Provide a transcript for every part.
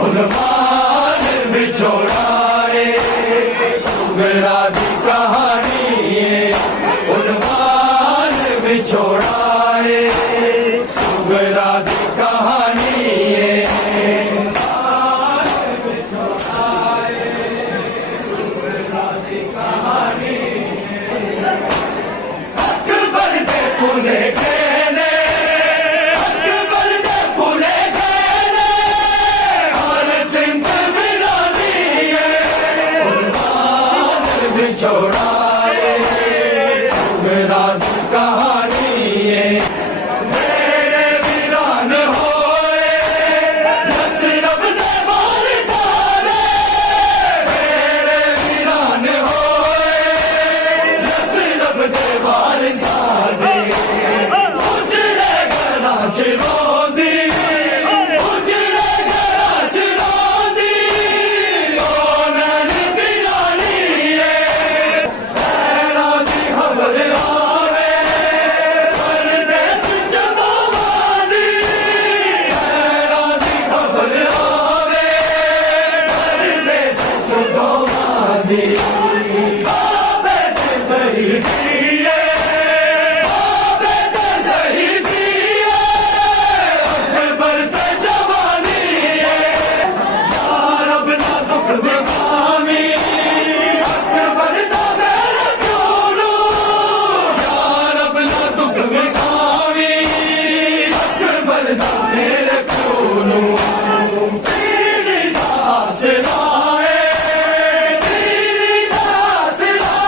عنوان وچھوڑائے سغرا دی کہانی عنوان وچھوڑائے سغرا دی کہانی اکبر دے پھولے کھینے اکبر دے پھولے کھینے ہر سمت برادری عنوان وچھوڑائے سغرا دی کہانی میرے ویران ہوئے نصرت دے وارثانے میرے ویران ہوئے نصرت دے وارثانے اجڑے گھراں چ روندی اجڑے گھراں چ روندی اوناں دی رانی خیراں دی خبر آوے پردیس جدوں وادی خیراں دی خبر آوے پردیس جدوں وادی آبے تے ظہیر کیے آبے تے ظہیر کیے اکبر تے جوانی یا رب نہ دکھ دکھاوی اکبر دا میرے پیو نوں یا رب نہ دکھ دکھاوی اکبر دا میرے پیو نوں تیری دا آسرا ہے تیری دا آسرا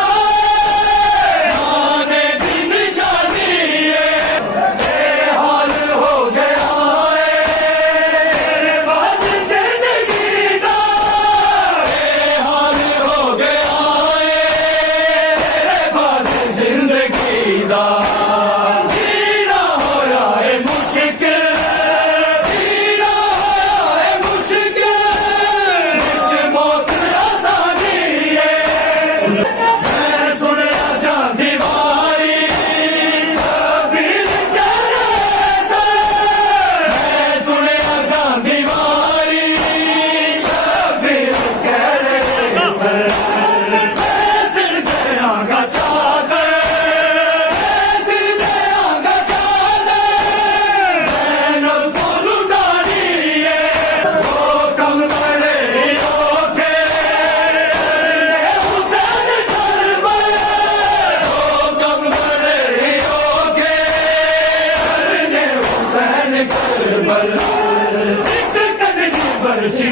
ہے آنے دی نشانی ہے بے حال ہو گیا ہے تیرے بعد زندگی دا بے حال ہو گیا ہے تیرے بعد زندگی دا جینا ہویا ہے مشکل جینا ہویا ہے مشکل وچ موت آسانی ہے میں سنیا جاندی واری شبیر کرے سر میں سنیا جاندی واری شبیر کرے سر میں سر جیاں گا چادر میں سر جیاں گا چادر زینب کو لٹانی ہے وہ کم بڑے اوکھے حسین کربلا وہ کم بڑے اوکھے حسین کربلا ایک کدنی برچی